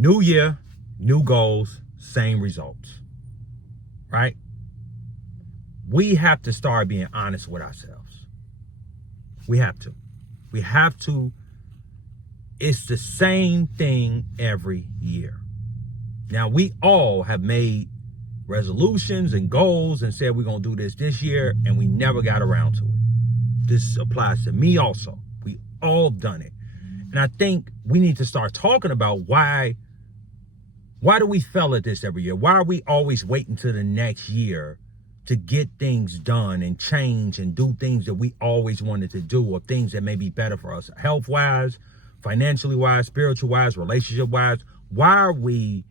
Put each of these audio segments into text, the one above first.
New year, new goals, same results, right? We have to start being honest with ourselves. We have to. We have to. It's the same thing every year. Now, we all have made resolutions and goals and said we're going to do this year, and we never got around to it. This applies to me also. We all done it. And I think we need to start talking about why do we fail at this every year? Why are we always waiting to the next year to get things done and change and do things that we always wanted to do, or things that may be better for us, health-wise, financially wise, spiritual wise, relationship wise? Why are we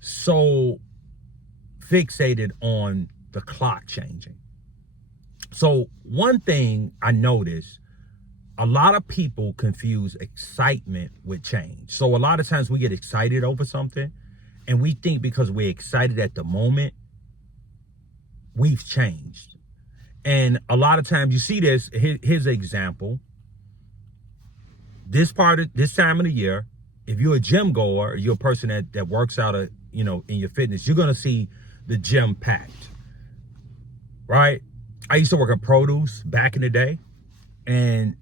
so fixated on the clock changing? So one thing I noticed, a lot of people confuse excitement with change. So a lot of times we get excited over something, and we think because we're excited at the moment, we've changed. And a lot of times you see this. Here's an example. This time of the year, if you're a gym goer, or you're a person that works out, in your fitness, you're gonna see the gym packed, right? I used to work at produce back in the day, and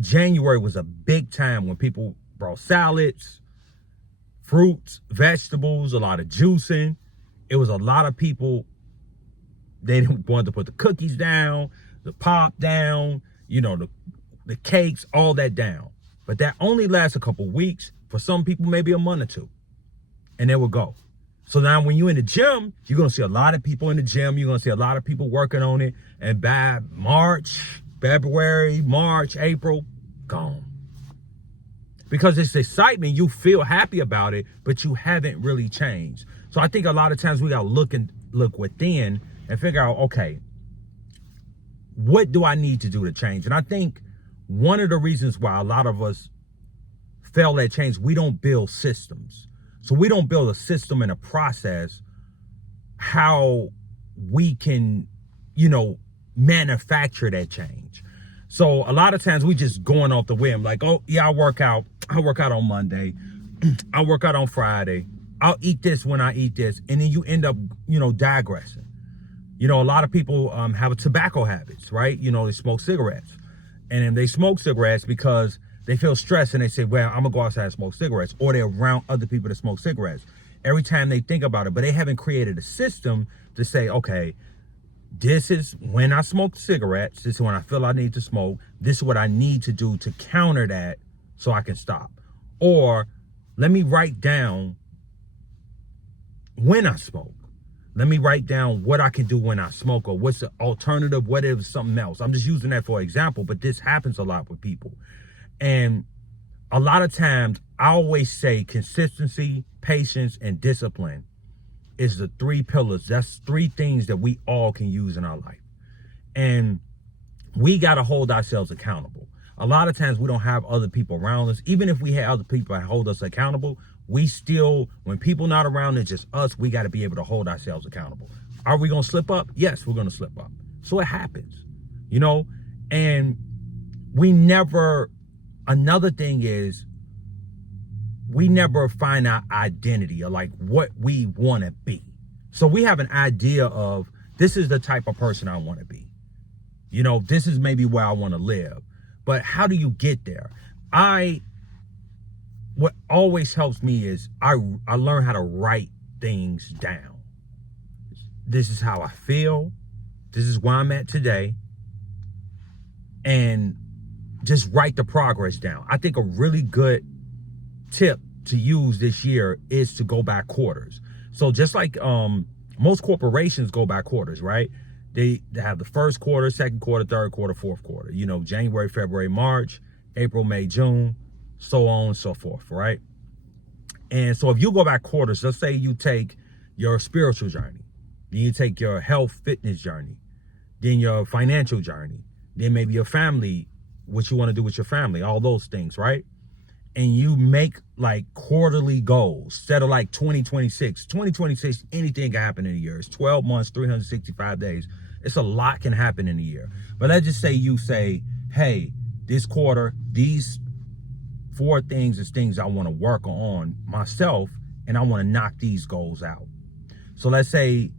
January was a big time when people brought salads, fruits, vegetables, a lot of juicing. It was a lot of people. They wanted to put the cookies down, the pop down, the cakes, all that down. But that only lasts a couple weeks. For some people, maybe a month or two, and they will go. So now when you're in the gym, you're going to see a lot of people in the gym. You're going to see a lot of people working on it. And by February, March, April, gone. Because it's excitement. You feel happy about it, but you haven't really changed. So I think a lot of times we got to look within and figure out, okay, what do I need to do to change? And I think one of the reasons why a lot of us fail at change, we don't build systems. So we don't build a system and a process how we can, manufacture that change. So a lot of times we just going off the whim, like, oh yeah, I work out on Monday, I work out on Friday, I'll eat this when I eat this, and then you end up, digressing. A lot of people have tobacco habits, right? They smoke cigarettes, and then they smoke cigarettes because they feel stressed, and they say, well, I'm gonna go outside and smoke cigarettes, or they're around other people that smoke cigarettes. Every time they think about it, but they haven't created a system to say, okay, this is when I smoke cigarettes, this is when I feel I need to smoke, this is what I need to do to counter that so I can stop. Or let me write down when I smoke. Let me write down what I can do when I smoke, or what's the alternative, what if something else. I'm just using that for example, but this happens a lot with people. And a lot of times I always say consistency, patience, and discipline is the three pillars. That's three things that we all can use in our life. And we got to hold ourselves accountable. A lot of times we don't have other people around us. Even if we had other people that hold us accountable, we still, when people not around, it's just us, we got to be able to hold ourselves accountable. Are we going to slip up? Yes, we're going to slip up. So it happens, and we never, another thing is, we never find our identity, or like what we want to be. So we have an idea of, this is the type of person I want to be. This is maybe where I want to live. But how do you get there? What always helps me is I learn how to write things down. This is how I feel. This is where I'm at today. And just write the progress down. I think a really good tip to use this year is to go by quarters. So just like most corporations go by quarters, right? They have the first quarter, second quarter, third quarter, fourth quarter. January, February, March, April, May, June, so on and so forth, right? And so if you go by quarters, let's say you take your spiritual journey, then you take your health, fitness journey, then your financial journey, then maybe your family, what you want to do with your family, all those things, right? And you make like quarterly goals instead of like 2026. 2026, anything can happen in a year. It's 12 months, 365 days. It's a lot can happen in a year. But let's just say you say, hey, this quarter, these 4 things is things I want to work on myself, and I want to knock these goals out. So let's say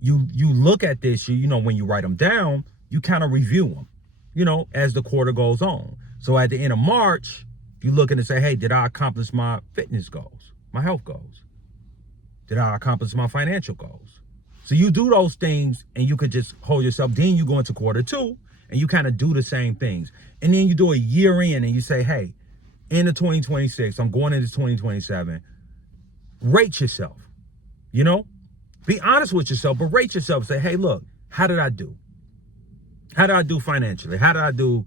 you look at this, when you write them down, you kind of review them, as the quarter goes on. So at the end of March, you're looking to say, hey, did I accomplish my fitness goals, my health goals? Did I accomplish my financial goals? So you do those things and you could just hold yourself. Then you go into quarter 2 and you kind of do the same things. And then you do a year in and you say, hey, end of 2026, I'm going into 2027. Rate yourself, be honest with yourself, but rate yourself. Say, hey, look, how did I do? How did I do financially? How did I do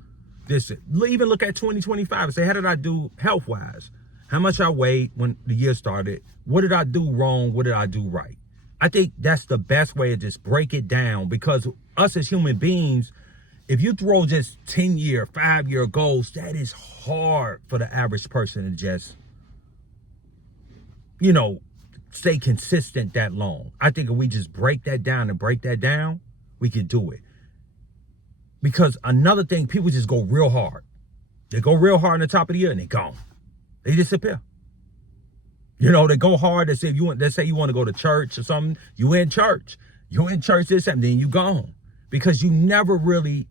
this? Even look at 2025 and say, how did I do health-wise? How much I weighed when the year started? What did I do wrong? What did I do right? I think that's the best way to just break it down, because us as human beings, if you throw just 10-year, 5-year goals, that is hard for the average person to just, stay consistent that long. I think if we just break that down, we can do it. Because another thing, people just go real hard. They go real hard on the top of the year and they're gone. They disappear. They go hard. They say let's say you want to go to church or something. You in church this and then you gone, because you never really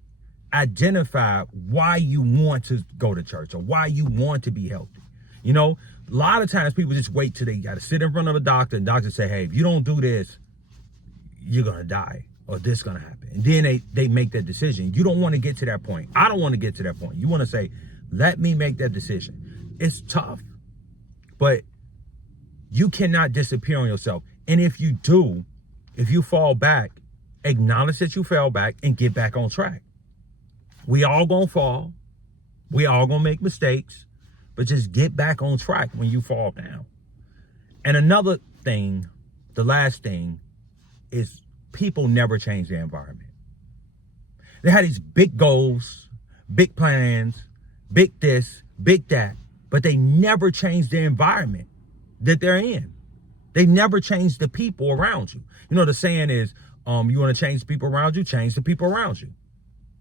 identify why you want to go to church or why you want to be healthy. A lot of times people just wait till they got to sit in front of a doctor and doctor say, hey, if you don't do this, you're going to die or this is going to happen. And then they make that decision. You don't want to get to that point. I don't want to get to that point. You want to say, let me make that decision. It's tough, but you cannot disappear on yourself. And if you fall back, acknowledge that you fell back and get back on track. We all gonna fall. We all gonna make mistakes, but just get back on track when you fall down. And another thing, the last thing, is people never change their environment. They had these big goals, big plans, big this, big that, but they never change their environment that they're in. They never change the people around you. The saying is, you want to change the people around you, change the people around you.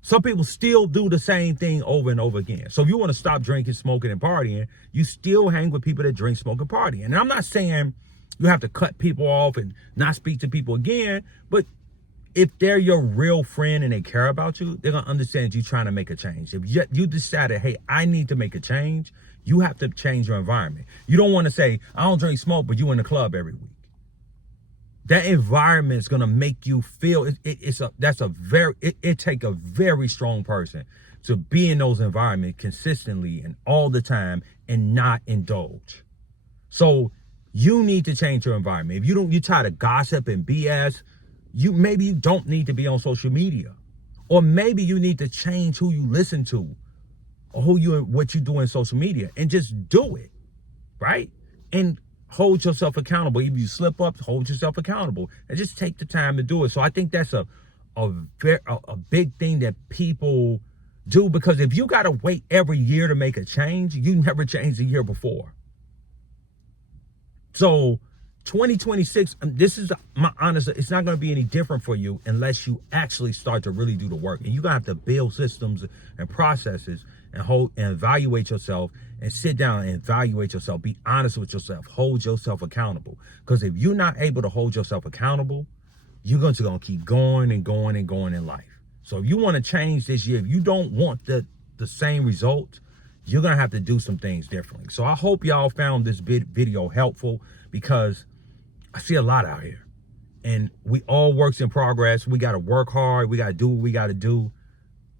Some people still do the same thing over and over again. So if you want to stop drinking, smoking, and partying, you still hang with people that drink, smoke, and party. And I'm not saying you have to cut people off and not speak to people again, but if they're your real friend and they care about you, they're going to understand you trying to make a change. If you decided, hey, I need to make a change, you have to change your environment. You don't want to say, I don't drink, smoke, but you in the club every week. That environment is going to make you feel it take a very strong person to be in those environments consistently and all the time and not indulge. So you need to change your environment. If you try to gossip and BS, maybe you don't need to be on social media, or maybe you need to change who you listen to or what you do in social media, and just do it, right? And hold yourself accountable. If you slip up, hold yourself accountable and just take the time to do it. So I think that's a big thing that people do, because if you got to wait every year to make a change, you never changed the year before. So 2026, this is my honest, it's not going to be any different for you unless you actually start to really do the work. And you're going to have to build systems and processes and evaluate yourself, and sit down and evaluate yourself. Be honest with yourself. Hold yourself accountable. Because if you're not able to hold yourself accountable, you're going to keep going and going and going in life. So if you want to change this year, if you don't want the same results, you're going to have to do some things differently. So I hope y'all found this video helpful, because I see a lot out here. And we all works in progress. We got to work hard. We got to do what we got to do.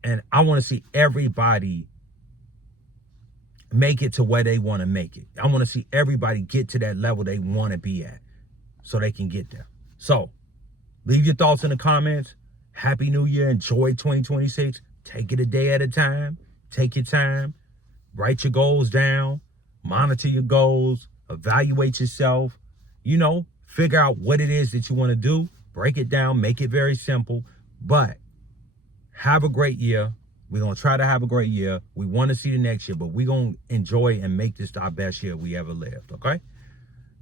And I want to see everybody make it to where they want to make it. I want to see everybody get to that level they want to be at so they can get there. So leave your thoughts in the comments. Happy New Year. Enjoy 2026. Take it a day at a time. Take your time. Write your goals down. Monitor your goals. Evaluate yourself. Figure out what it is that you want to do. Break it down. Make it very simple. But have a great year. We're going to try to have a great year. We want to see the next year, but we're going to enjoy and make this our best year we ever lived, okay?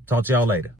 Talk to y'all later.